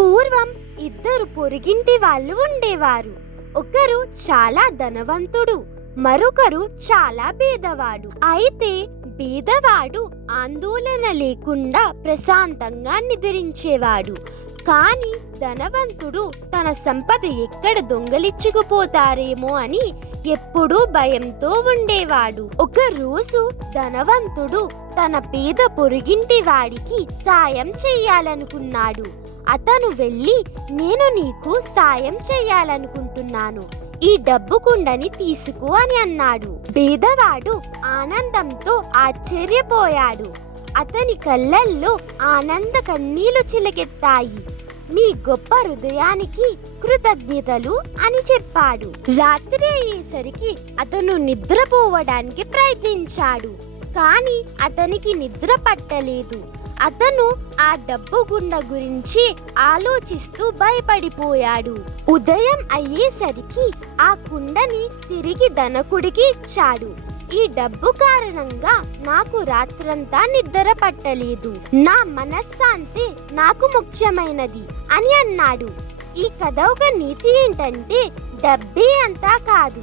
పూర్వం ఇద్దరు పొరుగింటి వాళ్ళు ఉండేవారు. ఒకరు చాలా ధనవంతుడు, మరొకరు చాలా బీదవాడు. అయితే బీదవాడు ఆందోళన లేకుండా ప్రశాంతంగా నిద్రించేవాడు. కానీ ధనవంతుడు తన సంపద ఎక్కడ దొంగలించుకుపోతారేమో అని ఎప్పుడూ భయంతో ఉండేవాడు. ఒక రోజు ధనవంతుడు తన పేద పొరుగింటి వాడికి సాయం చెయ్యాలనుకున్నాడు. అతను వెళ్ళి, నేను నీకు సాయం చెయ్యాలనుకుంటున్నాను, ఈ డబ్బు కుండని తీసుకో అని అన్నాడు. బీదవాడు ఆనందంతో ఆశ్చర్యపోయాడు. అతని కళ్ళల్లో ఆనంద కన్నీళ్లు చిలకెత్తాయి. మీ గొప్ప హృదయానికి కృతజ్ఞతలు అని చెప్పాడు. రాత్రి అయ్యేసరికి అతను నిద్రపోవడానికి ప్రయత్నించాడు. కానీ అతనికి నిద్ర పట్టలేదు. అతను ఆ డబ్బు గుండ గురించి ఆలోచిస్తూ భయపడిపోయాడు. ఉదయం అయ్యేసరికి ఆ కుండని తిరిగి ధనకుడికి ఇచ్చాడు. ఈ డబ్బు కారణంగా నాకు రాత్రంతా నిద్ర పట్టలేదు. నా మనశ్శాంతి నాకు ముఖ్యమైనది అని అన్నాడు. ఈ కథ ఒక నీతి ఏంటంటే, డబ్బే అంతా కాదు,